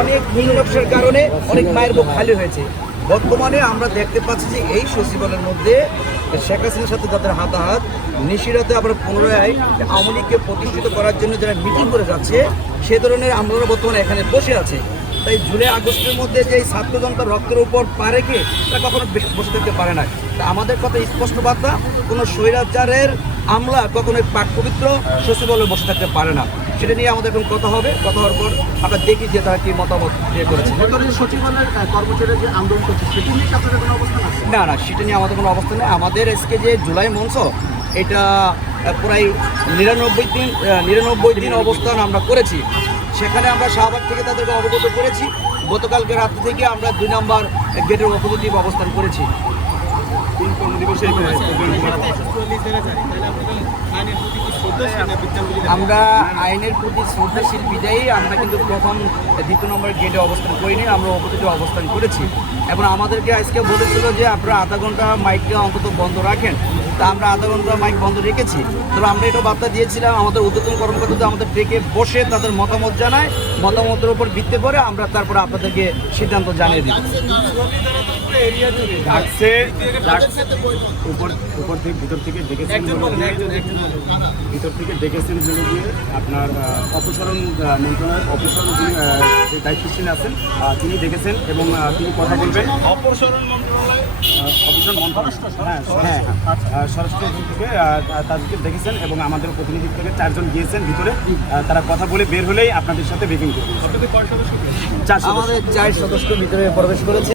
অনেক নির্লক্ষের কারণে অনেক মায়ের বুক খালি হয়েছে। বর্তমানে আমরা দেখতে পাচ্ছি যে এই সচিবালয়ের মধ্যে শেখ হাসিনার সাথে যাদের হাতাহাত, নিশিরাতে আবার পুনরায় আওয়ামী লীগকে প্রতিষ্ঠিত করার জন্য যারা মিটিং করে যাচ্ছে, সে ধরনের আমরা বর্তমানে এখানে বসে আছে। তাই জুলাই আগস্টের মধ্যে যে ছাত্র জনতার রক্তের উপর পা রেখে তারা কখনো বসে থাকতে পারে না। তা আমাদের কথা স্পষ্ট বার্তা, কোনো স্বৈরাচারের আমলা কখনো এই পাক পবিত্র সচিবালয়ে বসে থাকতে পারে না। সেটা নিয়ে আমাদের এখন কথা হবে। কথা হওয়ার পর আমরা দেখি যে তারা কি মতামত ইয়ে করেছে। ভেতরে সচিবালয়ের কর্মচারীরা যে আন্দোলন করছে সেটি নিয়ে আপনাদের কোনো অবস্থান না না সেটা নিয়ে আমাদের কোনো অবস্থা নেই। আমাদের আজকে যে জুলাই মঞ্চ এটা প্রায় নিরানব্বই দিন নিরানব্বই দিন অবস্থান আমরা করেছি। সেখানে আমরা শাহবাগ থেকে তাদেরকে অবগত করেছি। গতকালকে রাত থেকে আমরা দুই নম্বর গেটের অপোজিটিভ অবস্থান করেছি। আমরা আইনের প্রতি শ্রদ্ধাশীল বিদায়ী, আমরা কিন্তু প্রথম দ্বিতীয় নম্বর গেটে অবস্থান করিনি, আমরা অপোজিটে অবস্থান করেছি। এবং আমাদেরকে আজকে বলেছিল যে আপনারা আধা ঘণ্টা মাইকটা অন্তত বন্ধ রাখেন। তা আমরা আধা ঘণ্টা মাইক বন্ধ রেখেছি। তবে আমরা এটা বার্তা দিয়েছিলাম আমাদের উদ্যোতন কর্মকর্তাদের আমাদের ডেকে বসে তাদের মতামত জানায় মতামতের উপর ভিত্তি করে আমরা তারপরে আপনাদেরকে সিদ্ধান্ত জানিয়ে দিব। উপর উপর থেকে ভিতর থেকে ডেকেছেন ভিতর থেকে ডেকেছেন গিয়ে আপনার অপসারণ মন্ত্রণালয়ের অপসারণ দায়িত্বশীল আছেন তিনি ডেকেছেন এবং তিনি কথা বলবেন। অপসারণ অপসারণ মন্ত্রণালয় হ্যাঁ হ্যাঁ হ্যাঁ। স্বরাষ্ট্র থেকে আহ, তাদেরকে দেখেছেন এবং আমাদের প্রতিনিধি থেকে চারজন গিয়েছেন ভিতরে আহ, তারা কথা বলে বের হলেই আপনাদের সাথে ব্রিফিং করবেন চার সদস্য। আমাদের চার সদস্য ভিতরে প্রবেশ করেছে।